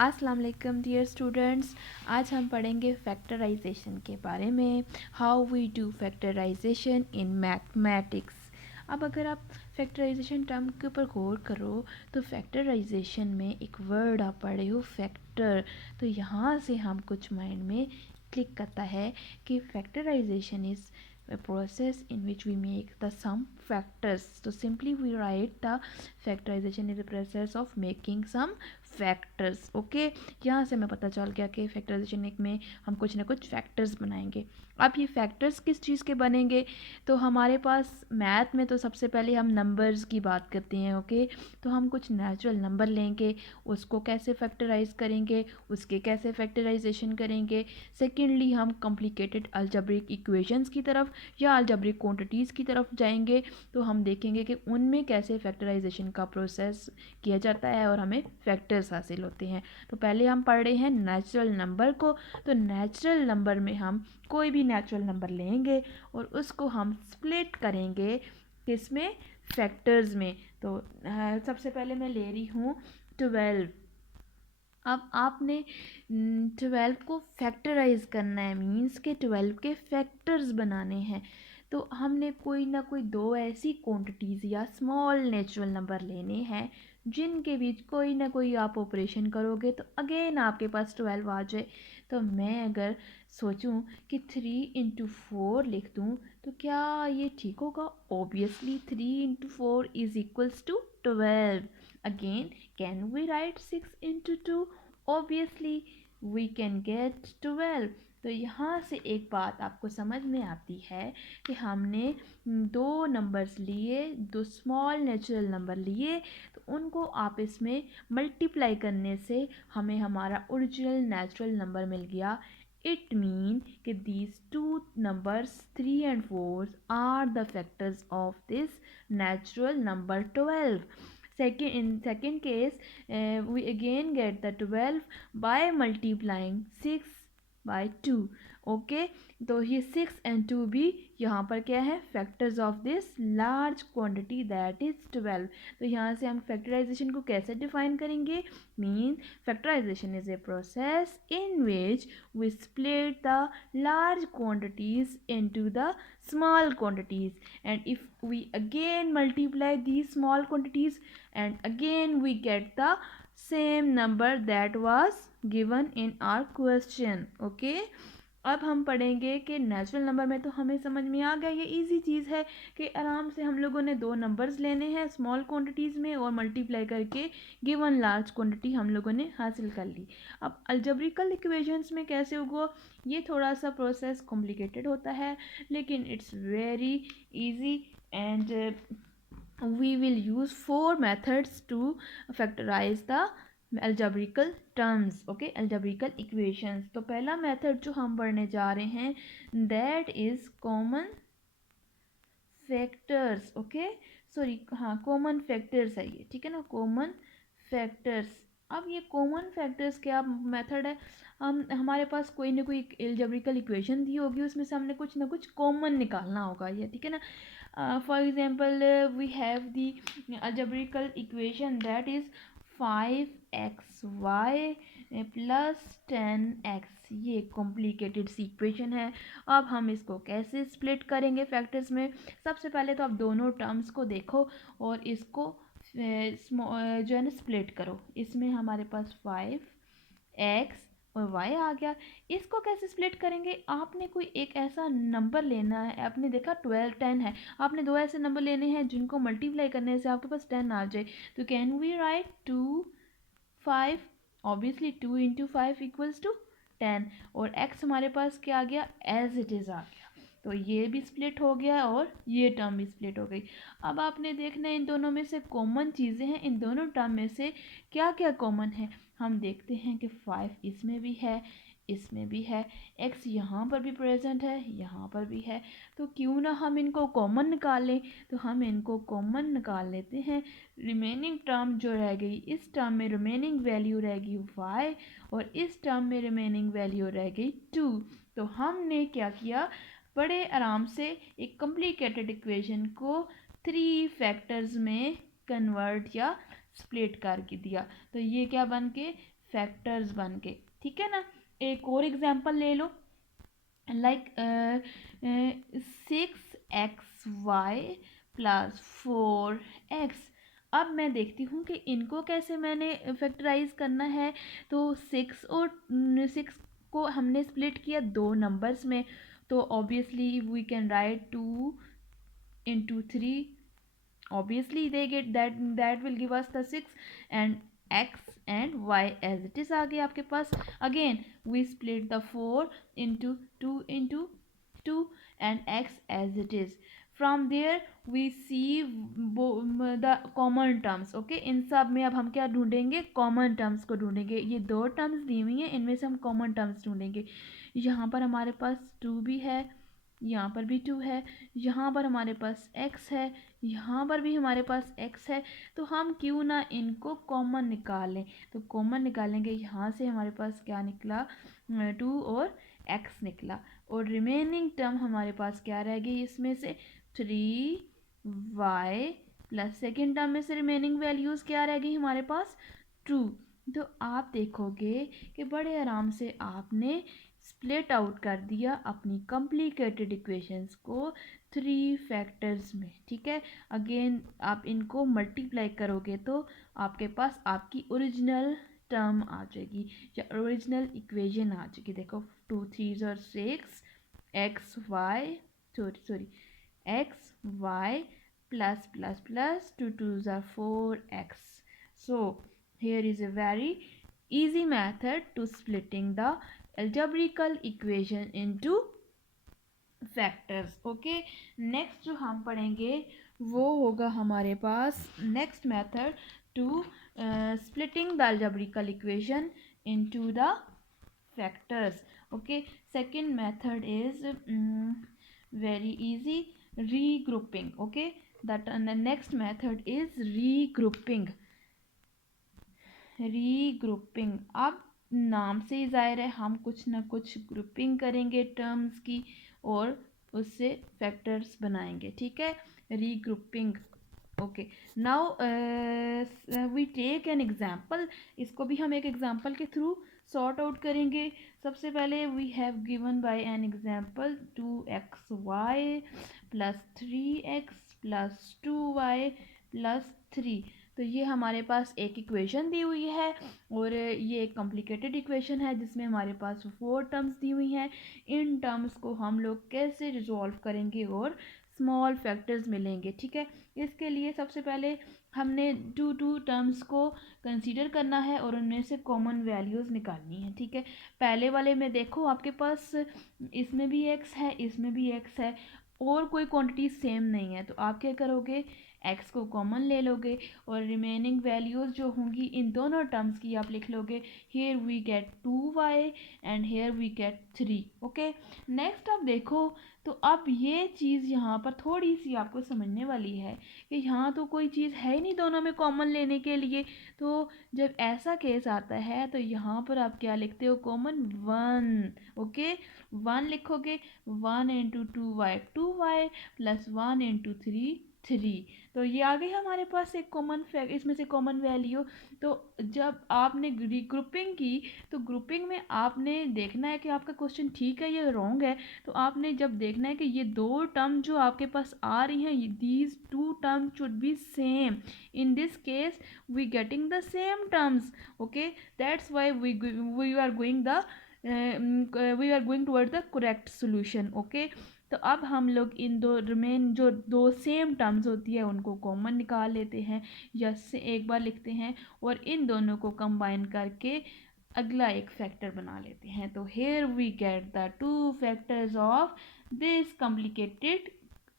अस्सलाम वालेकुम dear students. आज हम पढ़ेंगे फैक्टराइजेशन के बारे में, how we do factorisation in mathematics. अब अगर आप फैक्टराइजेशन टर्म के ऊपर गौर करो तो फैक्टराइजेशन में एक वर्ड आप पढ़े हो फैक्टर, तो यहाँ से हम कुछ माइंड में क्लिक करता है कि factorisation is a process in which we make the sum factors. So simply we write the factorization is a process of making some factors. Okay, यहाँ से हमें पता चल गया कि फैक्टराइजेशन में हम कुछ ना कुछ फैक्टर्स बनाएंगे। अब ये फैक्टर्स किस चीज़ के बनेंगे, तो हमारे पास मैथ में तो सबसे पहले हम नंबर्स की बात करते हैं। ओके, तो हम कुछ नेचुरल नंबर लेंगे, उसको कैसे फैक्टराइज करेंगे, उसके कैसे फैक्टराइजेशन करेंगे। सेकेंडली हम कॉम्प्लिकेटेड अलजेब्रिक इक्वेशंस की तरफ या अलजेब्रिक क्वांटिटीज़ की तरफ जाएंगे, तो हम देखेंगे कि उनमें कैसे फैक्टराइजेशन का प्रोसेस किया जाता है और हमें फैक्टर्स हासिल होते हैं। तो पहले हम पढ़ रहे हैं नेचुरल नंबर को। तो नेचुरल नंबर में हम कोई भी नेचुरल नंबर लेंगे और उसको हम स्प्लिट करेंगे किसमें, फैक्टर्स में। तो सबसे पहले मैं ले रही हूँ 12। अब आपने 12 को फैक्टराइज करना है, मीन्स के 12 के फैक्टर्स बनाने हैं। तो हमने कोई ना कोई दो ऐसी क्वांटिटीज़ या स्मॉल नेचुरल नंबर लेने हैं जिनके बीच कोई ना कोई आप ऑपरेशन करोगे तो अगेन आपके पास 12 आ जाए। तो मैं अगर सोचूं कि 3 × 4 लिख दूं तो क्या ये ठीक होगा? Obviously 3 × 4 is equals to 12। Again, can we write 6 × 2? Obviously, we can get 12। तो यहाँ से एक बात आपको समझ में आती है कि हमने दो नंबर्स लिए, दो स्मॉल नेचुरल नंबर लिए, तो उनको आपस में मल्टीप्लाई करने से हमें हमारा ओरिजिनल नेचुरल नंबर मिल गया। It mean कि these two numbers 3 and 4 are the factors of this natural number 12। In second case, we again get the 12 by multiplying 6 by 2। Okay, तो ये 6 and 2 भी यहाँ पर क्या है, factors of this large quantity that is 12। तो यहाँ से हम फैक्टराइजेशन को कैसे डिफाइन करेंगे? Mean factorisation is a process in which we split the large quantities into the small quantities, and if we again multiply these small quantities and again we get the same number that was given in our question। okay, अब हम पढ़ेंगे कि natural number में तो हमें समझ में आ गया, ये इजी चीज़ है कि आराम से हम लोगों ने दो नंबर्स लेने हैं स्मॉल क्वांटिटीज़ में और मल्टीप्लाई करके गिवन लार्ज क्वांटिटी हम लोगों ने हासिल कर ली। अब अलजेब्रिकल इक्वेशंस में कैसे होगा, ये थोड़ा सा प्रोसेस कॉम्प्लिकेटेड होता है, लेकिन it's very easy and we will use 4 methods to factorize the algebraical terms। okay, algebraical equations। तो पहला मेथड जो हम पढ़ने जा रहे हैं that is common factors। okay, sorry, हाँ, कॉमन फैक्टर्स है ये, ठीक है ना, कॉमन फैक्टर्स। अब ये कॉमन फैक्टर्स क्या मेथड है, हम हमारे पास कोई ना कोई एल्जेब्रिकल इक्वेशन दी होगी, उसमें से हमने कुछ ना कुछ कॉमन निकालना होगा, ये ठीक है ना। for example, we have the algebraical equation that is 5xy plus 10x। ये कॉम्प्लिकेटेड सी इक्वेशन है। अब हम इसको कैसे स्प्लिट करेंगे फैक्टर्स में? सबसे पहले तो आप दोनों टर्म्स को देखो और इसको जो है ना स्प्लिट करो। इसमें हमारे पास 5x और y आ गया। इसको कैसे स्प्लिट करेंगे? आपने कोई एक ऐसा नंबर लेना है, आपने देखा 12 10 है, आपने दो ऐसे नंबर लेने हैं जिनको मल्टीप्लाई करने से आपके पास 10 आ जाए। तो can we write 2 5, obviously 2 × 5 equals to 10, और x हमारे पास क्या आ गया, एज इट इज़ आ गया। तो ये भी स्प्लिट हो गया और ये टर्म भी स्प्लिट हो गई। अब आपने देखना है इन दोनों में से कॉमन चीज़ें हैं, इन दोनों टर्म में से क्या क्या कॉमन है। हम देखते हैं कि 5 इसमें भी है, इसमें भी है, x यहाँ पर भी प्रेजेंट है, यहाँ पर भी है। तो क्यों ना हम इनको कॉमन निकाल लें। तो हम इनको कॉमन निकाल लेते हैं। रिमेनिंग टर्म जो रह गई, इस टर्म में रिमेनिंग वैल्यू रहेगी y और इस टर्म में रिमेनिंग वैल्यू रह गई 2। तो हमने क्या किया, बड़े आराम से एक कॉम्प्लिकेटेड इक्वेशन को 3 फैक्टर्स में कन्वर्ट या स्प्लिट करके दिया। तो ये क्या बन के फैक्टर्स बन के, ठीक है ना। एक और एग्जांपल ले लो, लाइक 6xy प्लस 4x। अब मैं देखती हूँ कि इनको कैसे मैंने फैक्टराइज करना है। तो 6 को हमने स्प्लिट किया दो नंबर्स में, तो obviously we can write 2 into 3, obviously they get that will give us the 6 and x and y as it is आ गया आपके पास। again we split the 4 into 2 into 2 and x as it is। from there we see the common terms, okay। इन सब में अब हम क्या ढूंढेंगे, common terms को ढूंढेंगे। ये दो टर्म्स दी हुई हैं, इनमें से हम कॉमन टर्म्स ढूंढेंगे। यहाँ पर हमारे पास 2 भी है, यहाँ पर भी 2 है, यहाँ पर हमारे पास x है, यहाँ पर भी हमारे पास x है। तो हम क्यों ना इनको कॉमन निकालें। तो कॉमन निकालेंगे, यहाँ से हमारे पास क्या निकला, 2 और x निकला। और रिमेनिंग टर्म हमारे पास क्या रह गई, इसमें से 3y प्लस सेकेंड टर्म में से रिमेनिंग वैल्यूज़ क्या रह गई हमारे पास, 2। तो आप देखोगे कि बड़े आराम से आपने स्प्लिट आउट कर दिया अपनी कॉम्प्लिकेटेड इक्वेशंस को 3 फैक्टर्स में, ठीक है। अगेन आप इनको मल्टीप्लाई करोगे तो आपके पास आपकी ओरिजिनल टर्म आ जाएगी या ओरिजिनल इक्वेशन आ जाएगी। देखो 2 3 और 6 x y sorry x y plus plus plus 2 2 are 4x। so here is a very easy method to splitting the algebraical equation into factors, okay. Next जो हम पढ़ेंगे वो होगा हमारे पास next method to splitting the algebraical equation into the factors, okay. Second method is very easy, regrouping, okay। that and the next method is regrouping। अब नाम से ही जाहिर है हम कुछ ना कुछ ग्रुपिंग करेंगे टर्म्स की और उससे फैक्टर्स बनाएंगे, ठीक है। Regrouping, okay. Now we take an example, इसको भी हम एक एग्जांपल के थ्रू सॉर्ट आउट करेंगे। सबसे पहले we have given by an example 2xy plus 3x plus 2y plus 3। तो ये हमारे पास एक इक्वेशन दी हुई है और ये एक कॉम्प्लिकेटेड इक्वेशन है जिसमें हमारे पास 4 टर्म्स दी हुई हैं। इन टर्म्स को हम लोग कैसे रिजॉल्व करेंगे और स्मॉल फैक्टर्स मिलेंगे, ठीक है। इसके लिए सबसे पहले हमने 2 टर्म्स को कंसीडर करना है और उनमें से कॉमन वैल्यूज़ निकालनी है, ठीक है। पहले वाले में देखो आपके पास इसमें भी x है, इसमें भी x है और कोई क्वांटिटी सेम नहीं है, तो आप क्या करोगे, x को कॉमन ले लोगे और रिमेनिंग वैल्यूज़ जो होंगी इन दोनों टर्म्स की आप लिख लोगे। Here we get 2y and here we get 3, okay. Next आप देखो तो अब ये चीज़ यहाँ पर थोड़ी सी आपको समझने वाली है कि यहाँ तो कोई चीज़ है ही नहीं दोनों में कॉमन लेने के लिए। तो जब ऐसा केस आता है तो यहाँ पर आप क्या लिखते हो, कॉमन 1, ओके। 1 लिखोगे, 1 इंटू 2y प्लस 1 इंटू 3। तो ये आ गई हमारे पास एक कॉमन फैक्ट, इसमें से कॉमन वैल्यू। तो जब आपने ग्रुपिंग की तो ग्रुपिंग में आपने देखना है कि आपका क्वेश्चन ठीक है या रॉन्ग है। तो आपने जब देखना है कि ये दो टर्म जो आपके पास आ रही हैं, these 2 term should be same. In this case we getting the same terms, okay. That's why we are going the we are going toward the correct solution, okay. तो अब हम लोग इन जो दो सेम टर्म्स होती है उनको कॉमन निकाल लेते हैं या से एक बार लिखते हैं और इन दोनों को कंबाइन करके अगला एक फैक्टर बना लेते हैं। तो here we get the 2 factors of this complicated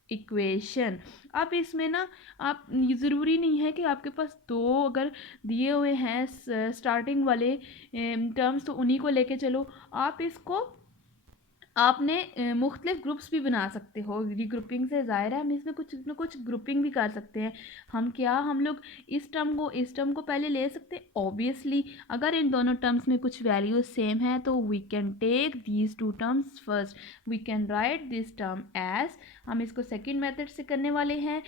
equation. अब इसमें ना आप ज़रूरी नहीं है कि आपके पास दो अगर दिए हुए हैं स्टार्टिंग वाले टर्म्स तो उन्हीं को लेके चलो। आप इसको आपने मुख्तलिफ ग्रुप्स भी बना सकते हो। रीग्रुपिंग से ज़ाहिर है हम इसमें कुछ न कुछ ग्रुपिंग भी कर सकते हैं। हम लोग इस टर्म को पहले ले सकते हैं। ऑब्वियसली अगर इन दोनों टर्म्स में कुछ वैल्यूज सेम है तो we can take these two terms first. We can write this term as, हम इसको सेकेंड मेथड से करने वाले हैं।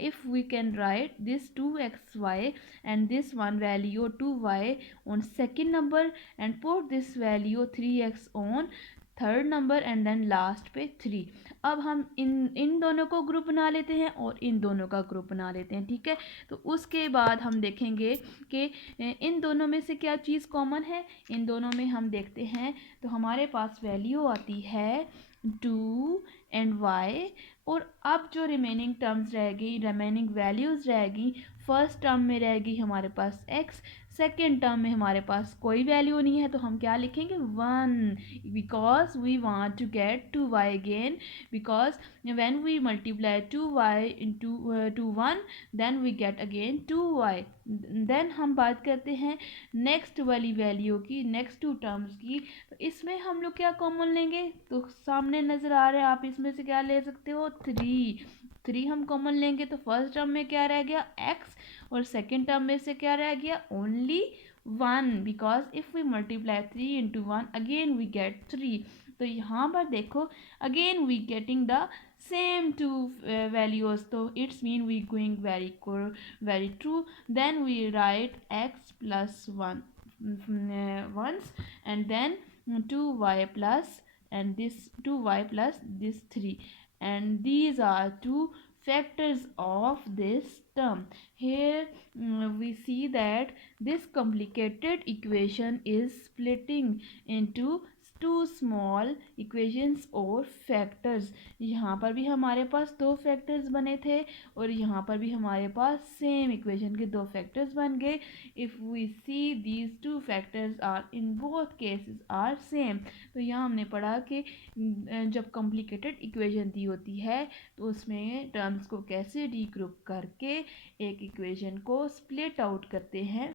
If we can write this 2xy and this one value 2y on second number and put this value 3x on third number and then last पे 3। अब हम इन दोनों को ग्रुप बना लेते हैं और इन दोनों का ग्रुप बना लेते हैं, ठीक है। तो उसके बाद हम देखेंगे कि इन दोनों में से क्या चीज़ कॉमन है। इन दोनों में हम देखते हैं तो हमारे पास वैल्यू आती है 2 एंड y। और अब जो रिमेनिंग टर्म्स रहेगी, रिमेनिंग वैल्यूज़ रहेगी, फर्स्ट टर्म में रहेगी हमारे पास x, सेकेंड टर्म में हमारे पास कोई वैल्यू नहीं है तो हम क्या लिखेंगे 1, because we want to get 2y again, because when we multiply 2y to 1 then we get again 2y। Then हम बात करते हैं नेक्स्ट वाली वैल्यू की, नेक्स्ट टू टर्म्स की। तो इसमें हम लोग क्या कॉमन लेंगे, तो सामने नज़र आ रहा है, आप इसमें से क्या ले सकते हो 3 हम कॉमन लेंगे तो फर्स्ट टर्म में क्या रह गया x, और सेकेंड टर्म में से क्या रह गया only 1, because if we multiply 3 into 1 again we get 3। तो यहाँ पर देखो again we getting the same two values, तो it's mean we going very true. Then we write x plus 1 once and then 2y plus and this 2y plus this 3, and these are two factors of this term. Here we see that this complicated equation is splitting into two small equations or factors। यहाँ पर भी हमारे पास दो factors बने थे और यहाँ पर भी हमारे पास सेम इक्वेशन के दो फैक्टर्स बन गए। If we see these two factors are in both cases are same. तो यहाँ हमने पढ़ा कि जब कॉम्प्लिकेटेड इक्वेशन दी होती है तो उसमें टर्म्स को कैसे रीग्रुप करके एक इक्वेशन को स्प्लिट आउट करते हैं।